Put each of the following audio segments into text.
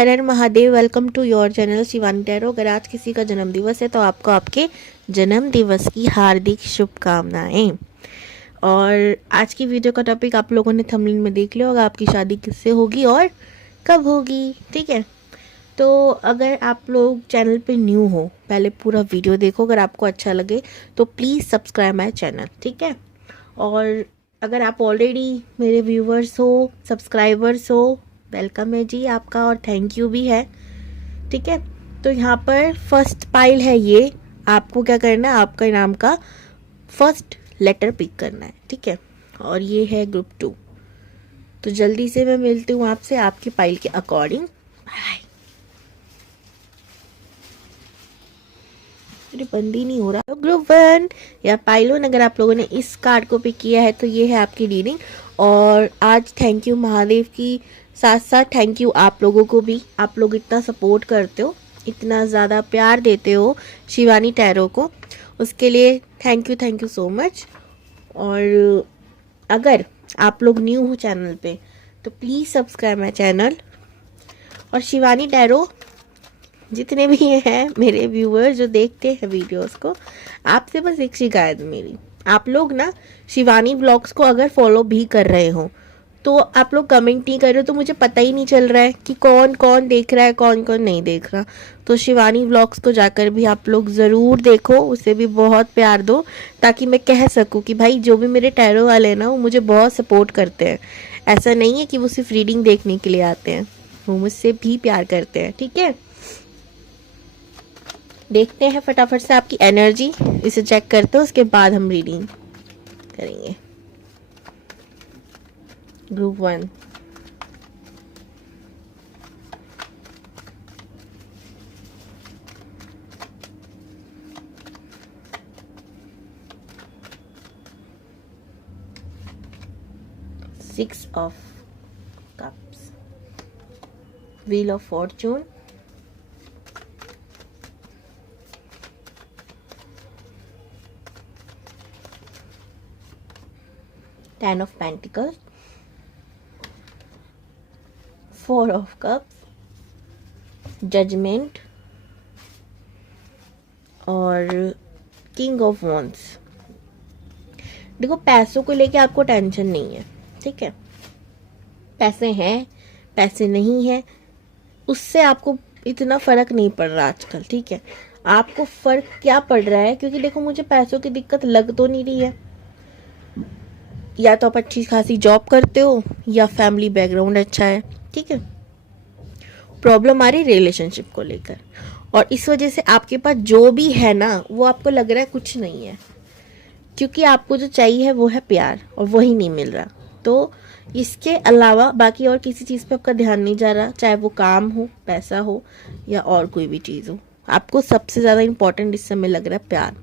हर हर Mahadev. Welcome to your channel Shivani tarot. अगर आज किसी का जन्म दिवस है तो आपको आपके जन्म दिवस की हार्दिक शुभकामनाएं। और आज की वीडियो का टॉपिक आप लोगों ने थंबनेल में देख लिया होगा, आपकी शादी किससे होगी और कब होगी। ठीक है, तो अगर आप लोग चैनल पे न्यू हो, पहले पूरा वीडियो देखो। अगर आपको अच्छा लगे तो प्लीज़ सब्सक्राइब माई चैनल। ठीक है, और अगर आप ऑलरेडी मेरे व्यूवर्स हो, सब्सक्राइबर्स हो, वेलकम है जी आपका और थैंक यू भी है। ठीक है, तो यहाँ पर फर्स्ट पाइल है ये। आपको क्या करना है, आपका इनाम का फर्स्ट लेटर पिक करना है। ठीक है, और ये है ग्रुप 2। तो जल्दी से मैं मिलती हूँ आपसे आपकी पाइल के अकॉर्डिंग। बाय। बंद ही नहीं हो रहा। ग्रुप 1 या पाइलोन, अगर आप लोगों ने इस कार्ड को पिक किया है तो ये है आपकी रीडिंग। और आज थैंक यू महादेव की साथ साथ थैंक यू आप लोगों को भी। आप लोग इतना सपोर्ट करते हो, इतना ज़्यादा प्यार देते हो शिवानी टैरो को, उसके लिए थैंक यू सो मच। और अगर आप लोग न्यू हो चैनल पे तो प्लीज़ सब्सक्राइब माई चैनल। और शिवानी टैरो जितने भी हैं मेरे व्यूअर्स जो देखते हैं वीडियोस को, आपसे बस एक शिकायत मेरी, आप लोग ना शिवानी ब्लॉग्स को अगर फॉलो भी कर रहे हो तो आप लोग कमेंट नहीं कर रहे हो, तो मुझे पता ही नहीं चल रहा है कि कौन कौन देख रहा है, कौन कौन नहीं देख रहा। तो शिवानी ब्लॉग्स को जाकर भी आप लोग ज़रूर देखो, उसे भी बहुत प्यार दो, ताकि मैं कह सकूं कि भाई जो भी मेरे टैरो वाले हैं ना वो मुझे बहुत सपोर्ट करते हैं। ऐसा नहीं है कि वो सिर्फ रीडिंग देखने के लिए आते हैं, वो मुझसे भी प्यार करते हैं। ठीक है, देखते हैं फटाफट से आपकी एनर्जी, इसे चेक करते हैं, उसके बाद हम रीडिंग करेंगे। Group 1, six of cups, wheel of fortune, ten of pentacles, four of cups, judgement और किंग ऑफ वॉन्ड्स। देखो, पैसों को लेके आपको टेंशन नहीं है। ठीक है, पैसे हैं, पैसे नहीं है, उससे आपको इतना फर्क नहीं पड़ रहा आजकल। ठीक है, आपको फर्क क्या पड़ रहा है, क्योंकि देखो मुझे पैसों की दिक्कत लग तो नहीं रही है। या तो आप अच्छी खासी जॉब करते हो या फैमिली बैकग्राउंड अच्छा है। ठीक है, प्रॉब्लम आ रही रिलेशनशिप को लेकर, और इस वजह से आपके पास जो भी है ना वो आपको लग रहा है कुछ नहीं है, क्योंकि आपको जो चाहिए है वो है प्यार, और वही नहीं मिल रहा। तो इसके अलावा बाकी और किसी चीज़ पे आपका ध्यान नहीं जा रहा, चाहे वो काम हो, पैसा हो या और कोई भी चीज़ हो। आपको सबसे ज़्यादा इम्पोर्टेंट इस समय लग रहा है प्यार,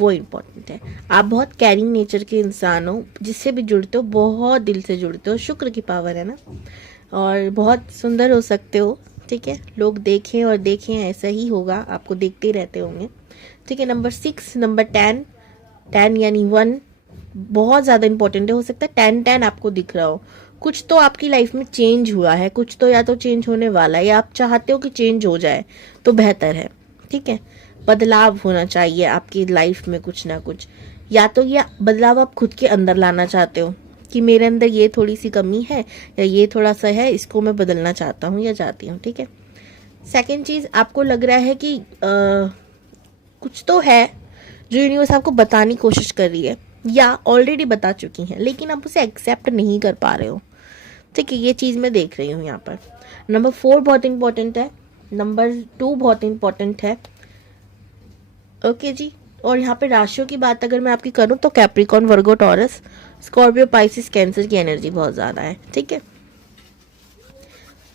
वो इम्पोर्टेंट है। आप बहुत कैरिंग नेचर के इंसान हो, जिससे भी जुड़ते हो बहुत दिल से जुड़ते हो, शुक्र की पावर है ना, और बहुत सुंदर हो सकते हो। ठीक है, लोग देखें और देखें, ऐसा ही होगा, आपको देखते ही रहते होंगे। ठीक है, नंबर 6, नंबर 10, 10 यानी 1 बहुत ज़्यादा इंपॉर्टेंट है। हो सकता है 10-10 आपको दिख रहा हो, कुछ तो आपकी लाइफ में चेंज हुआ है, कुछ तो या तो चेंज होने वाला है, या आप चाहते हो कि चेंज हो जाए तो बेहतर है। ठीक है, बदलाव होना चाहिए आपकी लाइफ में कुछ ना कुछ, या तो ये बदलाव आप खुद के अंदर लाना चाहते हो कि मेरे अंदर ये थोड़ी सी कमी है या ये थोड़ा सा है, इसको मैं बदलना चाहता हूँ या चाहती हूँ। ठीक है, सेकेंड चीज़, आपको लग रहा है कि कुछ तो है जो यूनिवर्स आपको बताने की कोशिश कर रही है, या ऑलरेडी बता चुकी हैं, लेकिन आप उसे एक्सेप्ट नहीं कर पा रहे हो। ठीक है, ये चीज़ मैं देख रही हूँ यहाँ पर। नंबर 4 बहुत इंपॉर्टेंट है, नंबर 2 बहुत इंपॉर्टेंट है। ओके जी, और यहाँ पे राशियों की बात अगर मैं आपकी करूँ तो कैप्रिकॉन, वर्गो, टॉरस, स्कॉर्पियो, पाइसिस, कैंसर की एनर्जी बहुत ज़्यादा है। ठीक है,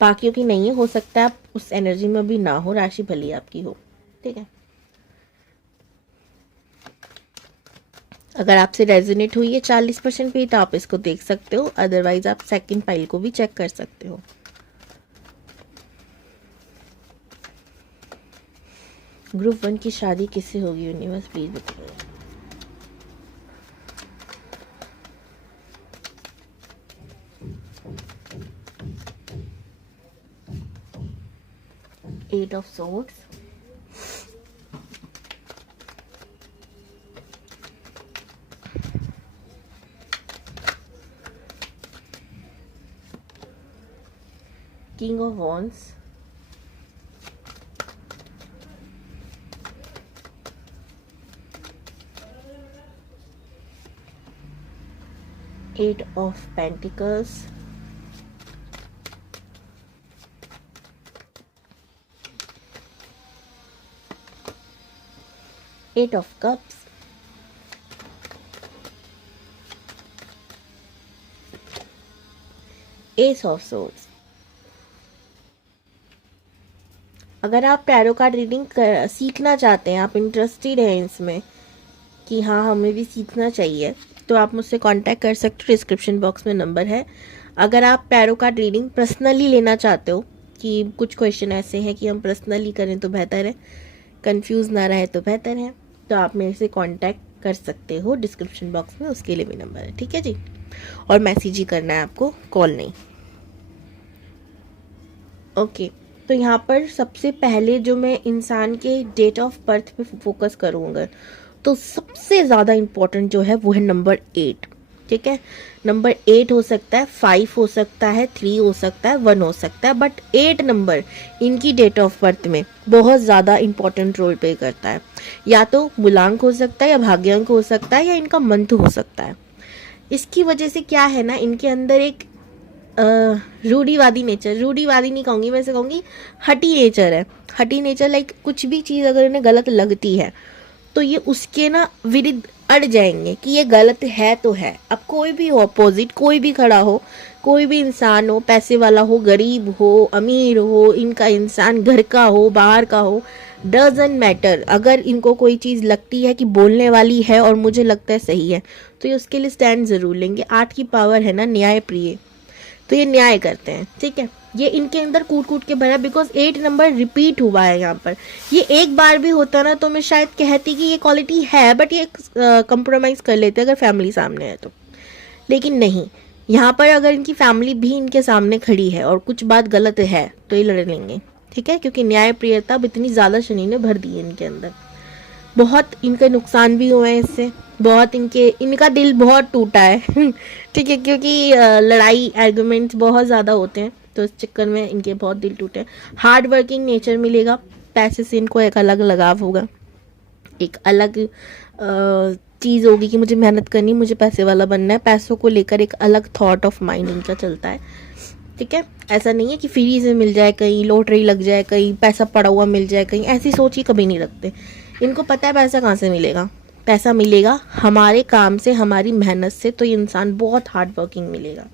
बाकियों की नहीं है, हो सकता है आप उस एनर्जी में भी ना हो, राशि भली आपकी हो। ठीक है, अगर आपसे रेजोनेट हुई है 40% पे तो आप इसको देख सकते हो, अदरवाइज आप सेकंड फाइल को भी चेक कर सकते हो। ग्रुप 1 की शादी किससे होगी यूनिवर्स, प्लीज बताइए। 8 of swords, King of Wands, Eight of Pentacles, Eight of Cups, Ace of Swords। अगर आप टैरो कार्ड रीडिंग सीखना चाहते हैं, आप इंटरेस्टेड हैं इसमें कि हाँ हमें भी सीखना चाहिए, तो आप मुझसे कांटेक्ट कर सकते हो। डिस्क्रिप्शन बॉक्स में नंबर है। अगर आप टैरो कार्ड रीडिंग पर्सनली लेना चाहते हो कि कुछ क्वेश्चन ऐसे हैं कि हम पर्सनली करें तो बेहतर है, कंफ्यूज ना रहे तो बेहतर है, तो आप मेरे से कांटेक्ट कर सकते हो। डिस्क्रिप्शन बॉक्स में उसके लिए भी नंबर है, ठीक है जी। और मैसेज ही करना है आपको, कॉल नहीं। ओके, तो यहाँ पर सबसे पहले जो मैं इंसान के डेट ऑफ बर्थ पे फोकस करूँगा, तो सबसे ज़्यादा इम्पोर्टेंट जो है वो है नंबर 8, ठीक है। नंबर 8 हो सकता है, 5 हो सकता है, 3 हो सकता है, 1 हो सकता है, बट 8 नंबर इनकी डेट ऑफ बर्थ में बहुत ज़्यादा इम्पोर्टेंट रोल प्ले करता है। या तो मूलांक हो सकता है, या भाग्यांक हो सकता है, या इनका मंथ हो सकता है। इसकी वजह से क्या है ना, इनके अंदर एक रूढ़िवादी नेचर, रूढ़िवादी नहीं कहूँगी, वैसे कहूँगी हटी नेचर है। हटी नेचर लाइक कुछ भी चीज़ अगर इन्हें गलत लगती है तो ये उसके ना विरुद्ध अड़ जाएंगे कि ये गलत है तो है। अब कोई भी हो अपोजिट, कोई भी खड़ा हो, कोई भी इंसान हो, पैसे वाला हो, गरीब हो, अमीर हो, इनका इंसान घर का हो, बाहर का हो, डजंट मैटर। अगर इनको कोई चीज़ लगती है कि बोलने वाली है और मुझे लगता है सही है, तो ये उसके लिए स्टैंड ज़रूर लेंगे। 8 की पावर है ना न्याय प्रिय, तो ये न्याय करते हैं, ठीक है। ये इनके अंदर कूट कूट के भरा, बिकॉज 8 नंबर रिपीट हुआ है यहाँ पर। ये एक बार भी होता ना तो मैं शायद कहती कि ये क्वालिटी है, बट ये कंप्रोमाइज़ कर लेते अगर फैमिली सामने है तो। लेकिन नहीं, यहाँ पर अगर इनकी फैमिली भी इनके सामने खड़ी है और कुछ बात गलत है तो ये लड़ लेंगे, ठीक है। क्योंकि न्याय प्रियता अब इतनी ज़्यादा शनि ने भर दी है इनके अंदर। बहुत इनके नुकसान भी हुए हैं इससे, बहुत इनका दिल बहुत टूटा है ठीक है, क्योंकि लड़ाई आर्गुमेंट्स बहुत ज़्यादा होते हैं, तो इस चक्कर में इनके बहुत दिल टूटे हैं। हार्ड वर्किंग नेचर मिलेगा, पैसे से इनको एक अलग लगाव होगा, एक अलग चीज़ होगी कि मुझे मेहनत करनी, मुझे पैसे वाला बनना है। पैसों को लेकर एक अलग थॉट ऑफ माइंड इनका चलता है, ठीक है। ऐसा नहीं है कि फ्री से मिल जाए, कहीं लॉटरी लग जाए, कहीं पैसा पड़ा हुआ मिल जाए, कहीं ऐसी सोच ही कभी नहीं रखते। इनको पता है पैसा कहाँ से मिलेगा, पैसा मिलेगा हमारे काम से, हमारी मेहनत से। तो ये इंसान बहुत हार्ड वर्किंग मिलेगा,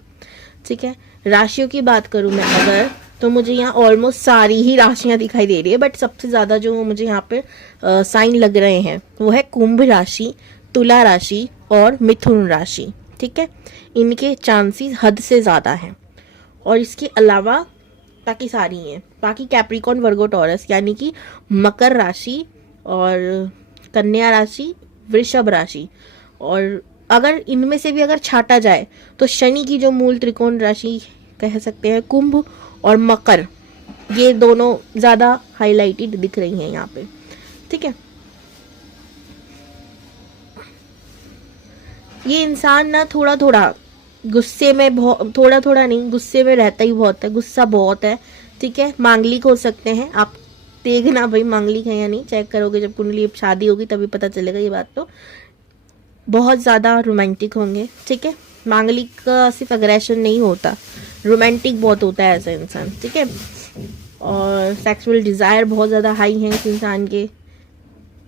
ठीक है। राशियों की बात करूँ मैं अगर, तो मुझे यहाँ ऑलमोस्ट सारी ही राशियाँ दिखाई दे रही है, बट सबसे ज़्यादा जो मुझे यहाँ पे साइन लग रहे हैं वो है कुंभ राशि, तुला राशि और मिथुन राशि, ठीक है। इनके चांसेस हद से ज़्यादा हैं। और इसके अलावा बाकी सारी हैं, बाकी कैप्रिकॉन, वर्गो, टॉरस, यानी कि मकर राशि और कन्या राशि, वृषभ राशि। और अगर इनमें से भी अगर छाटा जाए तो शनि की जो मूल त्रिकोण राशि कह सकते हैं, कुंभ और मकर, ये दोनों ज़्यादा हाईलाइटेड दिख रही हैं यहाँ पे, ठीक है। ये इंसान ना थोड़ा थोड़ा गुस्से में, बहुत थोड़ा थोड़ा नहीं, गुस्से में रहता ही बहुत है, गुस्सा बहुत है, ठीक है। मांगलिक हो सकते हैं आप, देखना भाई मांगलिक है या नहीं, चेक करोगे जब कुंडली शादी होगी तभी पता चलेगा ये बात। तो बहुत ज़्यादा रोमांटिक होंगे, ठीक है। मांगलिक का सिर्फ अग्रेशन नहीं होता, रोमांटिक बहुत होता है ऐसा इंसान, ठीक है। और सेक्सुअल डिज़ायर बहुत ज़्यादा हाई है इस इंसान के।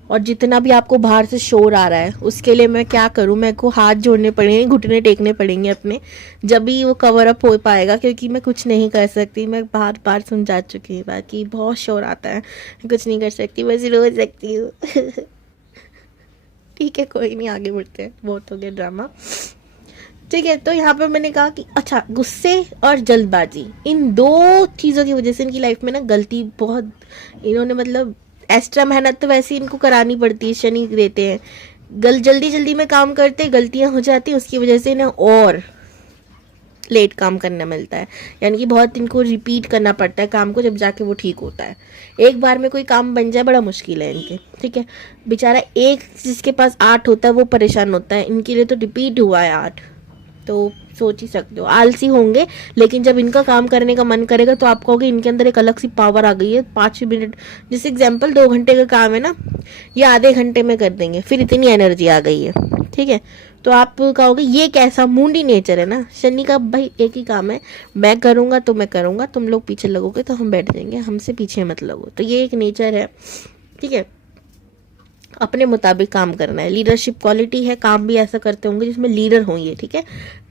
और जितना भी आपको बाहर से शोर आ रहा है उसके लिए मैं क्या करूं, मेरे को हाथ जोड़ने पड़ेंगे, घुटने टेकने पड़ेंगे अपने, जब भी वो कवर अप हो पाएगा, क्योंकि मैं कुछ नहीं कर सकती। मैं बार बार समझा चुकी हूँ बाकी बहुत शोर आता है, कुछ नहीं कर सकती, बस रो सकती हूँ ठीक है, कोई नहीं, आगे बढ़ते हैं, बहुत हो गया ड्रामा, ठीक है। तो यहाँ पर मैंने कहा कि अच्छा, गुस्से और जल्दबाजी, इन दो चीज़ों की वजह से इनकी लाइफ में ना गलती बहुत, इन्होंने मतलब एक्स्ट्रा मेहनत तो वैसे इनको करानी पड़ती है, शनि देते हैं, जल्दी जल्दी में काम करते, गलतियां हो जाती हैं, उसकी वजह से ना और लेट काम करना मिलता है, यानी कि बहुत इनको रिपीट करना पड़ता है काम को, जब जाके वो ठीक होता है। एक बार में कोई काम बन जाए बड़ा मुश्किल है इनके, ठीक है। बेचारा एक जिसके पास 8 होता है वो परेशान होता है, इनके लिए तो रिपीट हुआ है 8, तो सोच ही सकते हो आलसी होंगे। लेकिन जब इनका काम करने का मन करेगा तो आप कहोगे इनके अंदर एक अलग सी पावर आ गई है। 5 मिनट जैसे एग्जाम्पल 2 घंटे का काम है ना, ये आधे घंटे में कर देंगे, फिर इतनी एनर्जी आ गई है, ठीक है। तो आप कहोगे ये कैसा मूडी नेचर है ना। शनि का भाई एक ही काम है, मैं करूँगा तो मैं करूँगा, तुम लोग पीछे लगोगे तो हम बैठ जाएंगे, हमसे पीछे मत लगो। तो ये एक नेचर है, ठीक है। अपने मुताबिक काम करना है, लीडरशिप क्वालिटी है, काम भी ऐसा करते होंगे जिसमें लीडर हों ये, ठीक है।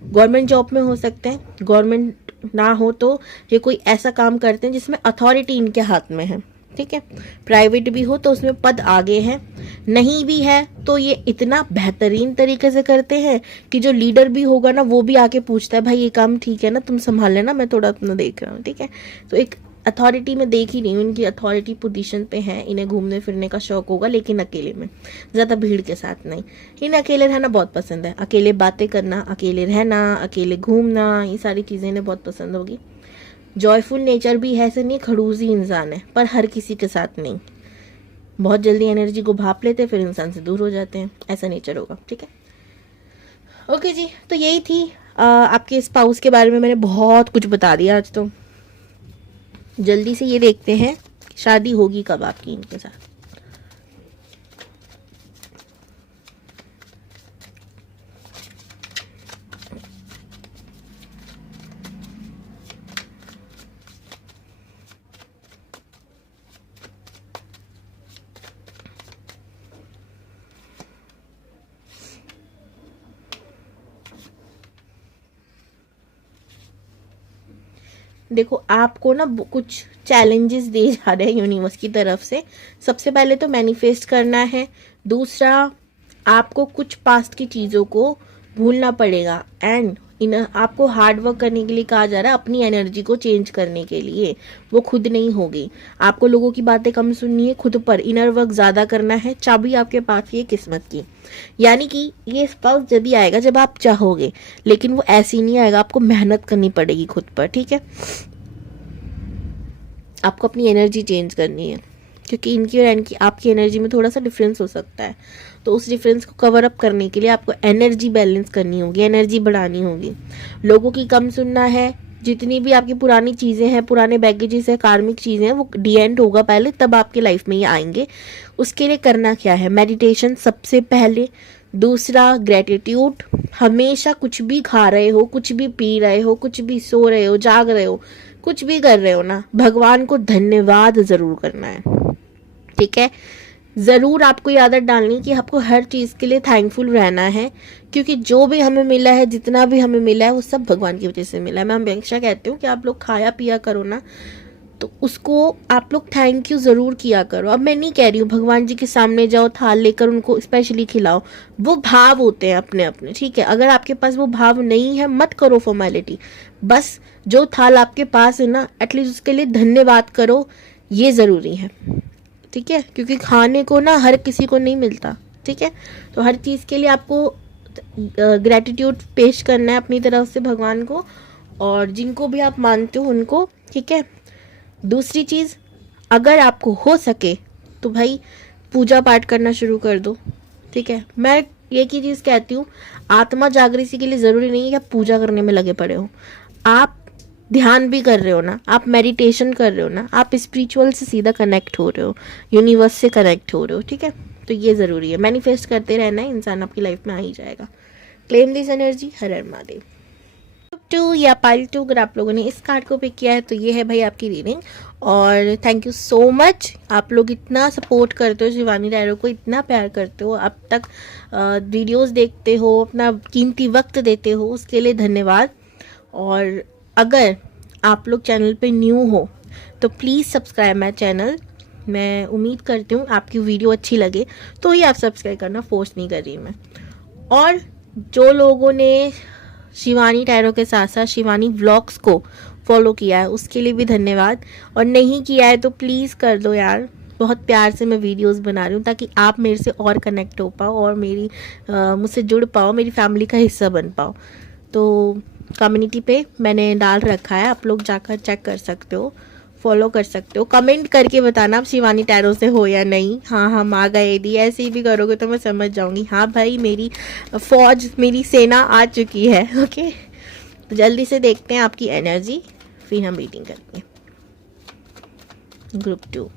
गवर्नमेंट जॉब में हो सकते हैं, गवर्नमेंट ना हो तो ये कोई ऐसा काम करते हैं जिसमें अथॉरिटी इनके हाथ में है, ठीक है। प्राइवेट भी हो तो उसमें पद आगे है, नहीं भी है तो ये इतना बेहतरीन तरीके से करते हैं कि जो लीडर भी होगा ना वो भी आके पूछता है भाई ये काम ठीक है ना, तुम संभाल लेना, मैं थोड़ा अपना देख रहा हूँ, ठीक है। तो एक अथॉरिटी में देख ही नहीं हूँ, इनकी अथॉरिटी पोजीशन पे है, इन्हें घूमने फिरने का शौक होगा लेकिन अकेले में, ज़्यादा भीड़ के साथ नहीं। इन्हें अकेले रहना बहुत पसंद है, अकेले बातें करना, अकेले रहना, अकेले घूमना, ये सारी चीज़ें इन्हें बहुत पसंद होगी। जॉयफुल नेचर भी है, ऐसे नहीं खड़ूसी इंसान है, पर हर किसी के साथ नहीं, बहुत जल्दी एनर्जी को भाप लेते फिर इंसान से दूर हो जाते हैं, ऐसा नेचर होगा, ठीक है। ओके जी, तो यही थी आपके स्पाउस के बारे में मैंने बहुत कुछ बता दिया आज। तो जल्दी से ये देखते हैं शादी होगी कब आपकी इनके साथ। देखो आपको ना कुछ चैलेंजेस दे जा रहे हैं यूनिवर्स की तरफ से। सबसे पहले तो मैनिफेस्ट करना है, दूसरा आपको कुछ पास्ट की चीज़ों को भूलना पड़ेगा, एंड आपको हार्ड वर्क करने के लिए कहा जा रहा है, अपनी एनर्जी को चेंज करने के लिए। वो खुद नहीं होगी, आपको लोगों की बातें कम सुननी है, खुद पर इनर वर्क ज़्यादा करना है। चाबी आपके पास ही है किस्मत की, यानी कि ये स्पाउस जब भी आएगा जब आप चाहोगे, लेकिन वो ऐसी नहीं आएगा, आपको मेहनत करनी पड़ेगी खुद पर, ठीक है। आपको अपनी एनर्जी चेंज करनी है, क्योंकि इनकी और इनकी आपकी एनर्जी में थोड़ा सा डिफरेंस हो सकता है। तो उस डिफरेंस को कवर अप करने के लिए आपको एनर्जी बैलेंस करनी होगी, एनर्जी बढ़ानी होगी। लोगों की कम सुनना है, जितनी भी आपकी पुरानी चीज़ें हैं, पुराने बैगेजेस है, कार्मिक चीज़ें हैं, वो डी एंड होगा पहले, तब आपके लाइफ में ये आएंगे। उसके लिए करना क्या है, मेडिटेशन सबसे पहले, दूसरा ग्रेटिट्यूड। हमेशा कुछ भी खा रहे हो, कुछ भी पी रहे हो, कुछ भी सो रहे हो, जाग रहे हो, कुछ भी कर रहे हो ना, भगवान को धन्यवाद जरूर करना है, ठीक है। ज़रूर आपको ये आदत डालनी कि आपको हर चीज़ के लिए थैंकफुल रहना है, क्योंकि जो भी हमें मिला है, जितना भी हमें मिला है, वो सब भगवान की वजह से मिला है। मैं हमेशा कहती हूँ कि आप लोग खाया पिया करो ना, तो उसको आप लोग थैंक यू ज़रूर किया करो। अब मैं नहीं कह रही हूँ भगवान जी के सामने जाओ, थाल लेकर उनको स्पेशली खिलाओ, वो भाव होते हैं अपने अपने, ठीक है। अगर आपके पास वो भाव नहीं है, मत करो फॉर्मेलिटी, बस जो थाल आपके पास है ना, एटलीस्ट उसके लिए धन्यवाद करो, ये ज़रूरी है, ठीक है। क्योंकि खाने को ना हर किसी को नहीं मिलता, ठीक है। तो हर चीज़ के लिए आपको ग्रेटिट्यूड पेश करना है अपनी तरफ से भगवान को, और जिनको भी आप मानते हो उनको, ठीक है। दूसरी चीज़, अगर आपको हो सके तो भाई पूजा पाठ करना शुरू कर दो, ठीक है। मैं एक ही चीज़ कहती हूँ, आत्मा जागृति के लिए ज़रूरी नहीं है कि आप पूजा करने में लगे पड़े हो, आप ध्यान भी कर रहे हो ना, आप मेडिटेशन कर रहे हो ना, आप स्पिरिचुअल से सीधा कनेक्ट हो रहे हो, यूनिवर्स से कनेक्ट हो रहे हो, ठीक है। तो ये ज़रूरी है, मैनिफेस्ट करते रहना है, इंसान आपकी लाइफ में आ ही जाएगा। क्लेम दिस एनर्जी, हर हर महादेव। 2 या पाइल 2, अगर आप लोगों ने इस कार्ड को पिक किया है तो ये है भाई आपकी रीडिंग। और थैंक यू सो मच, आप लोग इतना सपोर्ट करते हो शिवानी टैरो को, इतना प्यार करते हो, अब तक वीडियोस देखते हो, अपना कीमती वक्त देते हो, उसके लिए धन्यवाद। और अगर आप लोग चैनल पे न्यू हो तो प्लीज़ सब्सक्राइब माई चैनल। मैं उम्मीद करती हूँ आपकी वीडियो अच्छी लगे तो ही आप सब्सक्राइब करना, फोर्स नहीं कर रही मैं। और जो लोगों ने शिवानी टैरो के साथ साथ शिवानी व्लॉग्स को फॉलो किया है उसके लिए भी धन्यवाद, और नहीं किया है तो प्लीज़ कर दो यार, बहुत प्यार से मैं वीडियोस बना रही हूँ ताकि आप मेरे से और कनेक्ट हो पाओ और मुझसे जुड़ पाओ, मेरी फैमिली का हिस्सा बन पाओ। तो कम्युनिटी पे मैंने डाल रखा है, आप लोग जाकर चेक कर सकते हो, फॉलो कर सकते हो। कमेंट करके बताना आप शिवानी टैरो से हो या नहीं। हाँ हम आ गए दी, ऐसे ही भी करोगे तो मैं समझ जाऊंगी हाँ भाई मेरी फौज, मेरी सेना आ चुकी है। ओके, तो जल्दी से देखते हैं आपकी एनर्जी, फिर हम रीडिंग करेंगे। Group 2,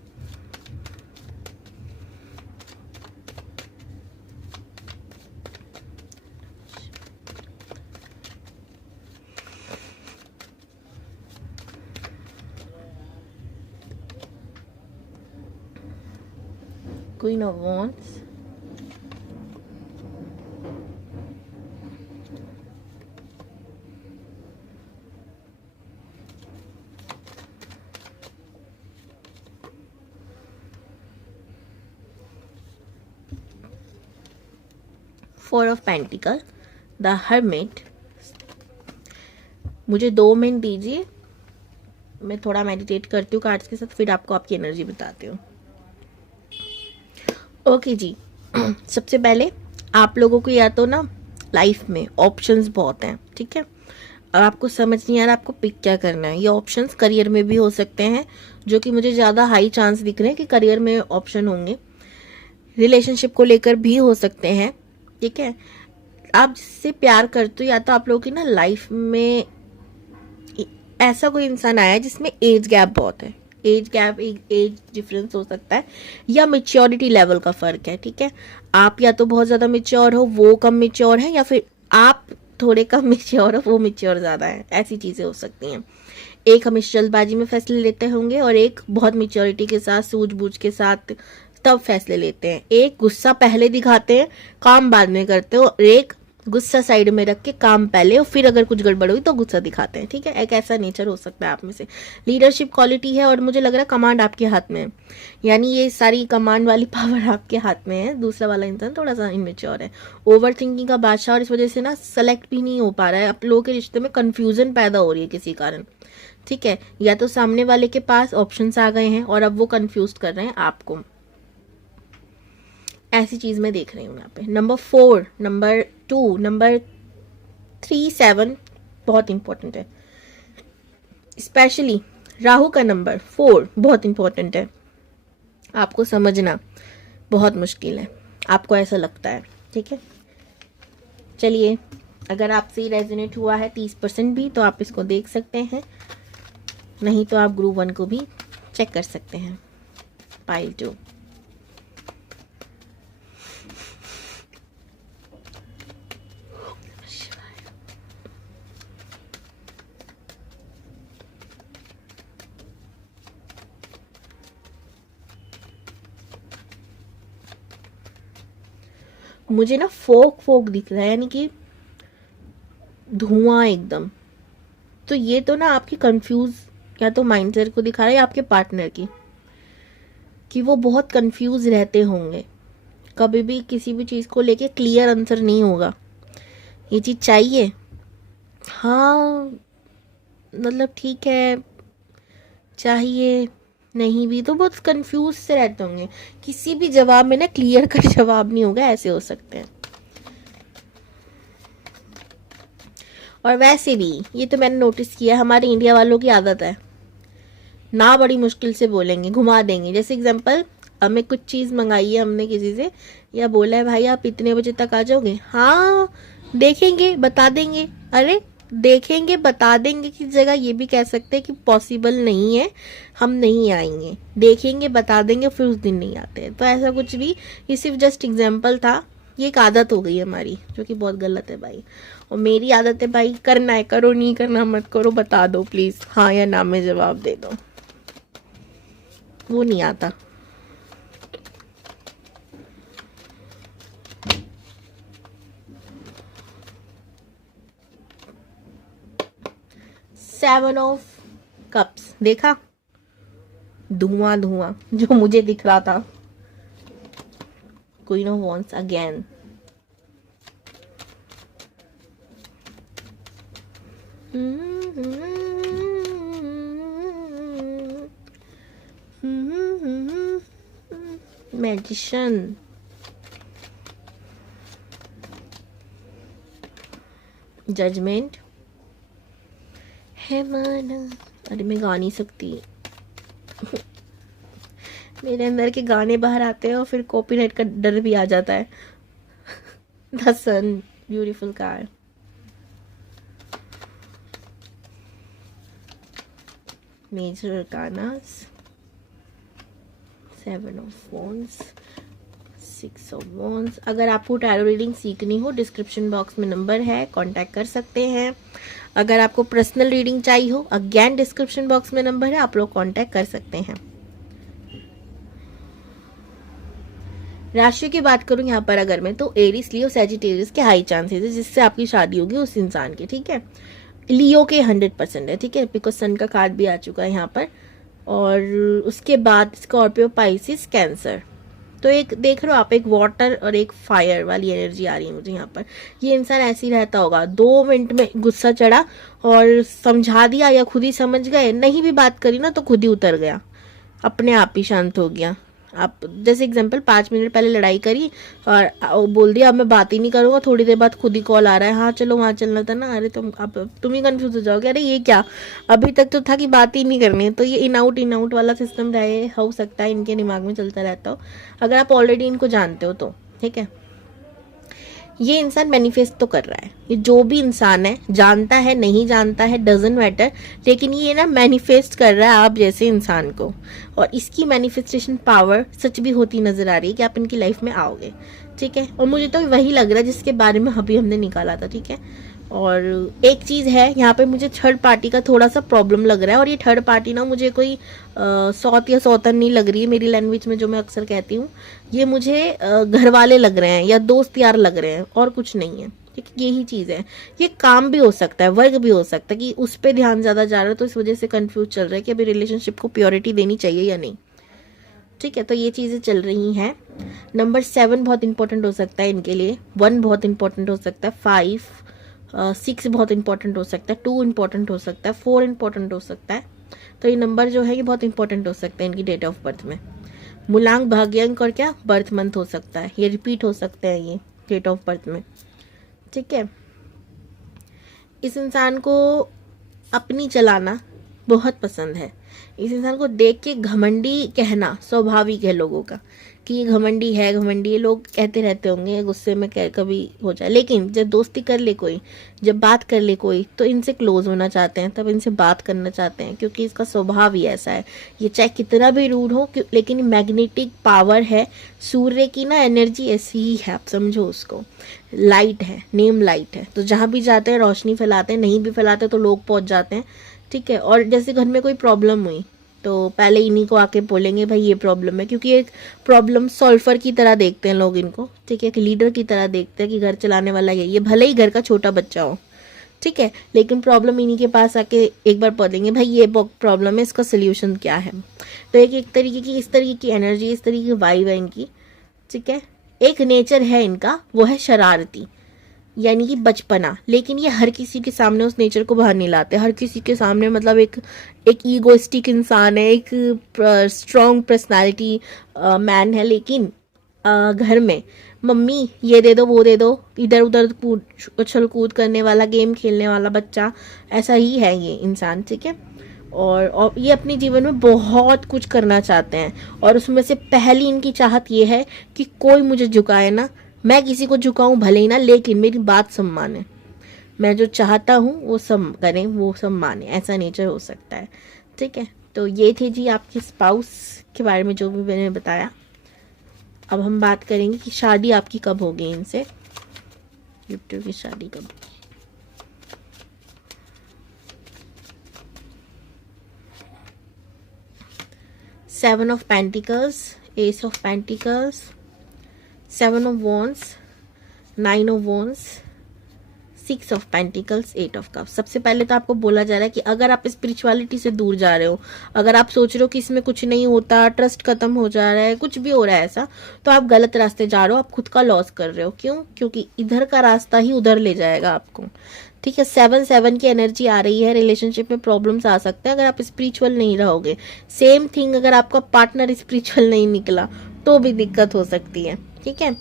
Queen of Wands, Four of Pentacles, The Hermit। मुझे 2 मिनट दीजिए, मैं थोड़ा मेडिटेट करती हूँ कार्ड्स के साथ, फिर आपको आपकी एनर्जी बताती हूँ। ओके जी। सबसे पहले आप लोगों को या तो ना लाइफ में ऑप्शंस बहुत हैं, ठीक है, और आपको समझ नहीं आ रहा आपको पिक क्या करना है। ये ऑप्शंस करियर में भी हो सकते हैं, जो कि मुझे ज़्यादा हाई चांस दिख रहे हैं कि करियर में ऑप्शन होंगे। रिलेशनशिप को लेकर भी हो सकते हैं, ठीक है। आप जिससे प्यार करते हो, या तो आप लोगों की ना लाइफ में ऐसा कोई इंसान आया है जिसमें एज गैप बहुत है। एज गैप, एज डिफरेंस हो सकता है, या मेच्योरिटी लेवल का फर्क है, ठीक है। आप या तो बहुत ज्यादा मेच्योर हो, वो कम मेच्योर है, या फिर आप थोड़े कम मेच्योर हो, वो मेच्योर ज्यादा है। ऐसी चीजें हो सकती हैं। एक हमेशा जल्दबाजी में फैसले लेते होंगे, और एक बहुत मेच्योरिटी के साथ, सूझबूझ के साथ तब फैसले लेते हैं। एक गुस्सा पहले दिखाते हैं, काम बाद में करते हो, और एक गुस्सा साइड में रख के काम पहले, और फिर अगर कुछ गड़बड़ हुई तो गुस्सा दिखाते हैं, ठीक है। एक ऐसा नेचर हो सकता है आप में से। लीडरशिप क्वालिटी है, और मुझे लग रहा है कमांड आपके हाथ में है, यानी ये सारी कमांड वाली पावर आपके हाथ में है। दूसरा वाला इंसान थोड़ा सा इमेच्योर है, ओवर थिंकिंग का बादशाह, और इस वजह से ना सेलेक्ट भी नहीं हो पा रहा है। आप लोगों के रिश्ते में कंफ्यूजन पैदा हो रही है किसी कारण, ठीक है। या तो सामने वाले के पास ऑप्शंस आ गए हैं और अब वो कंफ्यूज कर रहे हैं आपको, ऐसी चीज मैं देख रही हूँ यहाँ पे। नंबर 4, नंबर 2, नंबर 3, 7 बहुत इंपॉर्टेंट है। स्पेशली राहु का नंबर 4 बहुत इंपॉर्टेंट है। आपको समझना बहुत मुश्किल है, आपको ऐसा लगता है, ठीक है। चलिए, अगर आपसे रेजोनेट हुआ है 30% भी, तो आप इसको देख सकते हैं, नहीं तो आप ग्रुप 1 को भी चेक कर सकते हैं। पाइल 2, मुझे ना फोक फोक दिख रहा है, यानी कि धुआं एकदम। तो ये तो ना आपकी कंफ्यूज या तो माइंडसेट को दिखा रहा है, या आपके पार्टनर की, कि वो बहुत कंफ्यूज रहते होंगे। कभी भी किसी भी चीज को लेके क्लियर आंसर नहीं होगा। ये चीज चाहिए, हाँ मतलब ठीक है, चाहिए नहीं भी, तो बहुत कंफ्यूज से रहते होंगे। किसी भी जवाब में ना क्लियर कट जवाब नहीं होगा, ऐसे हो सकते हैं। और वैसे भी ये तो मैंने नोटिस किया, हमारे इंडिया वालों की आदत है ना, बड़ी मुश्किल से बोलेंगे, घुमा देंगे। जैसे एग्जांपल, हमें कुछ चीज मंगाई है हमने किसी से, या बोला है भाई आप इतने बजे तक आ जाओगे, हाँ देखेंगे बता देंगे। अरे देखेंगे बता देंगे की जगह ये भी कह सकते हैं कि पॉसिबल नहीं है, हम नहीं आएंगे। देखेंगे बता देंगे, फिर उस दिन नहीं आते। तो ऐसा कुछ भी, ये सिर्फ जस्ट एग्जाम्पल था। ये एक आदत हो गई है हमारी, जो कि बहुत गलत है भाई। और मेरी आदत है भाई, करना है करो, नहीं करना मत करो, बता दो प्लीज, हाँ या ना में जवाब दे दो। वो नहीं आता। सेवन ऑफ कप्स देखा, धुआं धुआं जो मुझे दिख रहा था। Queen of wands again, magician, judgement, है माना। अरे मैं गा नहीं सकती। मेरे अंदर के गाने बाहर आते हैं और फिर कॉपीराइट का डर भी आ जाता है। The sun, beautiful car. Major arcanas, 7 of wands, 6 of wands। अगर आपको टैरो रीडिंग सीखनी हो, डिस्क्रिप्शन बॉक्स में नंबर है, कांटेक्ट कर सकते हैं। अगर आपको पर्सनल रीडिंग चाहिए हो, अगेन डिस्क्रिप्शन बॉक्स में नंबर है, आप लोग कांटेक्ट कर सकते हैं। राशि की बात करूं यहाँ पर अगर मैं, तो एरीज, लियो, सैजिटेरियस के हाई चांसेस है जिससे आपकी शादी होगी उस इंसान की, ठीक है। लियो के 100% है, ठीक है, बिकॉज सन का कार्ड भी आ चुका है यहाँ पर। और उसके बाद स्कॉर्पियो, पाइसिस, कैंसर। तो एक देख रहे हो आप, एक वाटर और एक फायर वाली एनर्जी आ रही है मुझे यहाँ पर। ये इंसान ऐसे ही रहता होगा, 2 मिनट में गुस्सा चढ़ा और समझा दिया या खुद ही समझ गए, नहीं भी बात करी ना तो खुद ही उतर गया, अपने आप ही शांत हो गया। आप जैसे एग्जांपल 5 मिनट पहले लड़ाई करी और बोल दिया अब मैं बात ही नहीं करूंगा, थोड़ी देर बाद खुद ही कॉल आ रहा है, हाँ चलो वहाँ चलना था ना, अरे तुम ही कंफ्यूज हो जाओगे, अरे ये क्या, अभी तक तो था कि बात ही नहीं करनी है। तो ये इन आउट वाला सिस्टम रहे हो सकता है इनके दिमाग में चलता रहता हो, अगर आप ऑलरेडी इनको जानते हो तो, ठीक है। ये इंसान मैनिफेस्ट तो कर रहा है, ये जो भी इंसान है, जानता है नहीं जानता है डजंट मैटर, लेकिन ये ना मैनिफेस्ट कर रहा है आप जैसे इंसान को, और इसकी मैनिफेस्टेशन पावर सच भी होती नजर आ रही है कि आप इनकी लाइफ में आओगे, ठीक है। और मुझे तो वही लग रहा है जिसके बारे में अभी हमने निकाला था, ठीक है। और एक चीज़ है यहाँ पे, मुझे थर्ड पार्टी का थोड़ा सा प्रॉब्लम लग रहा है, और ये थर्ड पार्टी ना मुझे कोई सौत या सौतन नहीं लग रही है मेरी लैंग्वेज में, जो मैं अक्सर कहती हूँ। ये मुझे घर वाले लग रहे हैं या दोस्त यार लग रहे हैं, और कुछ नहीं है, ठीक है। यही चीज़ है, ये काम भी हो सकता है, वर्क भी हो सकता है कि उस पर ध्यान ज़्यादा जा रहा है, तो इस वजह से कन्फ्यूज चल रहा है कि अभी रिलेशनशिप को प्योरिटी देनी चाहिए या नहीं, ठीक है। तो ये चीज़ें चल रही हैं। नंबर 7 बहुत इंपॉर्टेंट हो सकता है इनके लिए, 1 बहुत इंपॉर्टेंट हो सकता है, 5 6 बहुत इंपॉर्टेंट हो सकता है, 2 इंपॉर्टेंट हो सकता है, 4 इंपॉर्टेंट हो सकता है। तो ये नंबर जो है ये बहुत इंपॉर्टेंट हो सकता है इनकी डेट ऑफ बर्थ में। मूलांक, भाग्यांक और क्या बर्थ मंथ हो सकता है, ये रिपीट हो सकते हैं ये डेट ऑफ बर्थ में, ठीक है। इस इंसान को अपनी चलाना बहुत पसंद है। इस इंसान को देख के घमंडी कहना स्वाभाविक है लोगों का, कि ये घमंडी है, घमंडी है, लोग कहते रहते होंगे गुस्से में कभी हो जाए, लेकिन जब दोस्ती कर ले कोई, जब बात कर ले कोई, तो इनसे क्लोज होना चाहते हैं, तब इनसे बात करना चाहते हैं, क्योंकि इसका स्वभाव ही ऐसा है। ये चाहे कितना भी रूड हो, लेकिन मैग्नेटिक पावर है, सूर्य की ना एनर्जी ऐसी ही है, आप समझो उसको, लाइट है, नेम लाइट है, तो जहाँ भी जाते हैं रोशनी फैलाते हैं, नहीं भी फैलाते तो लोग पहुंच जाते हैं, ठीक है। और जैसे घर में कोई प्रॉब्लम हुई तो पहले इन्हीं को आके बोलेंगे भाई ये प्रॉब्लम है, क्योंकि एक प्रॉब्लम सॉल्वर की तरह देखते हैं लोग इनको, ठीक है, एक लीडर की तरह देखते हैं कि घर चलाने वाला ये भले ही घर का छोटा बच्चा हो, ठीक है, लेकिन प्रॉब्लम इन्हीं के पास आके एक बार बोलेंगे भाई ये प्रॉब्लम है, इसका सोल्यूशन क्या है। तो एक तरीके की इस तरीके की एनर्जी, इस तरीके की वाइब है इनकी, ठीक है। एक नेचर है इनका, वो है शरारती, यानी कि बचपना, लेकिन ये हर किसी के सामने उस नेचर को बाहर नहीं लाते, हर किसी के सामने, मतलब एक ईगोइस्टिक इंसान है, एक स्ट्रॉन्ग पर्सनालिटी मैन है, लेकिन घर में मम्मी ये दे दो वो दे दो, इधर उधर उछल कूद करने वाला, गेम खेलने वाला बच्चा, ऐसा ही है ये इंसान, ठीक है। और ये अपने जीवन में बहुत कुछ करना चाहते हैं, और उसमें से पहली इनकी चाहत ये है कि कोई मुझे झुकाए ना, मैं किसी को झुकाऊं भले ही ना, लेकिन मेरी बात सब माने, मैं जो चाहता हूँ वो सब करें, वो सब माने, ऐसा नेचर हो सकता है, ठीक है। तो ये थे जी आपके स्पाउस के बारे में जो भी मैंने बताया। अब हम बात करेंगे कि शादी आपकी कब होगी इनसे, जुपिटर की शादी कब होगी। Seven of pentacles, S of pentacles, 7 of wands, 9 of wands, 6 of pentacles, 8 of cups। सबसे पहले तो आपको बोला जा रहा है कि अगर आप स्पिरिचुअलिटी से दूर जा रहे हो, अगर आप सोच रहे हो कि इसमें कुछ नहीं होता, ट्रस्ट खत्म हो जा रहा है, कुछ भी हो रहा है ऐसा, तो आप गलत रास्ते जा रहे हो, आप खुद का लॉस कर रहे हो। क्यों? क्योंकि इधर का रास्ता ही उधर ले जाएगा आपको, ठीक है। 7 की एनर्जी आ रही है, रिलेशनशिप में प्रॉब्लम्स आ सकते हैं अगर आप स्पिरिचुअल नहीं रहोगे। सेम थिंग अगर आपका पार्टनर स्पिरिचुअल नहीं निकला तो भी दिक्कत हो सकती है, ठीक है।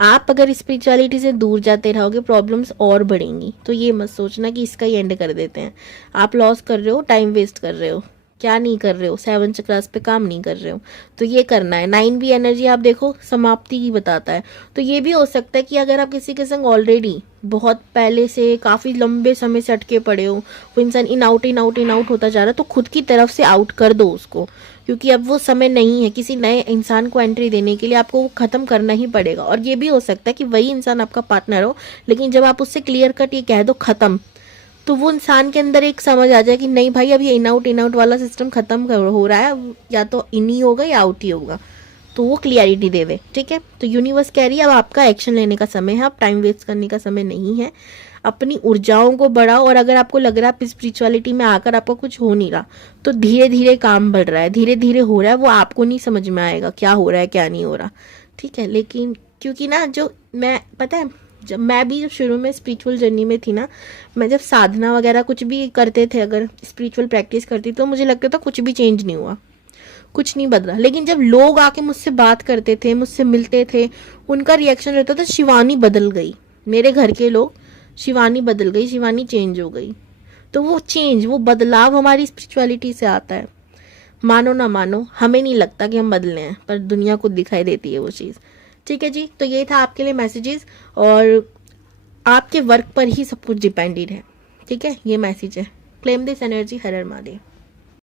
आप अगर स्पिरिचुअलिटी से दूर जाते रहोगे प्रॉब्लम्स और बढ़ेंगी। तो ये मत सोचना कि इसका ही एंड कर देते हैं। आप लॉस कर रहे हो, टाइम वेस्ट कर रहे हो, क्या नहीं कर रहे हो, 7 चक्रास पे काम नहीं कर रहे हो। तो ये करना है। 9 भी एनर्जी आप देखो समाप्ति की बताता है। तो ये भी हो सकता है कि अगर आप किसी के संग ऑलरेडी बहुत पहले से काफ़ी लंबे समय से अटके पड़े हो, वो इंसान in out in out in out होता जा रहा है, तो खुद की तरफ से आउट कर दो उसको, क्योंकि अब वो समय नहीं है किसी नए इंसान को एंट्री देने के लिए। आपको वो ख़त्म करना ही पड़ेगा। और ये भी हो सकता है कि वही इंसान आपका पार्टनर हो, लेकिन जब आप उससे क्लियर कट ये कह दो ख़त्म, तो वो इंसान के अंदर एक समझ आ जाए कि नहीं भाई, अब ये इन आउट वाला सिस्टम खत्म हो रहा है, या तो इन ही होगा या आउट ही होगा। तो वो क्लियरिटी दे दे। ठीक है, तो यूनिवर्स कह रही है अब आपका एक्शन लेने का समय है, अब टाइम वेस्ट करने का समय नहीं है। अपनी ऊर्जाओं को बढ़ाओ। और अगर आपको लग रहा है स्पिरिचुअलिटी में आकर आपको कुछ हो नहीं रहा, तो धीरे धीरे काम बढ़ रहा है, धीरे धीरे हो रहा है। वो आपको नहीं समझ में आएगा क्या हो रहा है क्या नहीं हो रहा। ठीक है, लेकिन क्योंकि ना, जो मैं पता है, जब मैं भी जब शुरू में स्पिरिचुअल जर्नी में थी ना, मैं जब साधना वगैरह कुछ भी करते थे, अगर स्पिरिचुअल प्रैक्टिस करती, तो मुझे लगता था कुछ भी चेंज नहीं हुआ, कुछ नहीं बदला। लेकिन जब लोग आके मुझसे बात करते थे, मुझसे मिलते थे, उनका रिएक्शन रहता था शिवानी बदल गई। मेरे घर के लोग, शिवानी बदल गई, शिवानी चेंज हो गई। तो वो चेंज, वो बदलाव हमारी स्पिरिचुअलिटी से आता है। मानो ना मानो, हमें नहीं लगता कि हम बदले हैं, पर दुनिया को दिखाई देती है वो चीज़। ठीक है जी, तो ये था आपके लिए मैसेजेस, और आपके वर्क पर ही सब कुछ डिपेंडेड है। ठीक है, ये मैसेज है। Claim this energy. हर हर महादेव।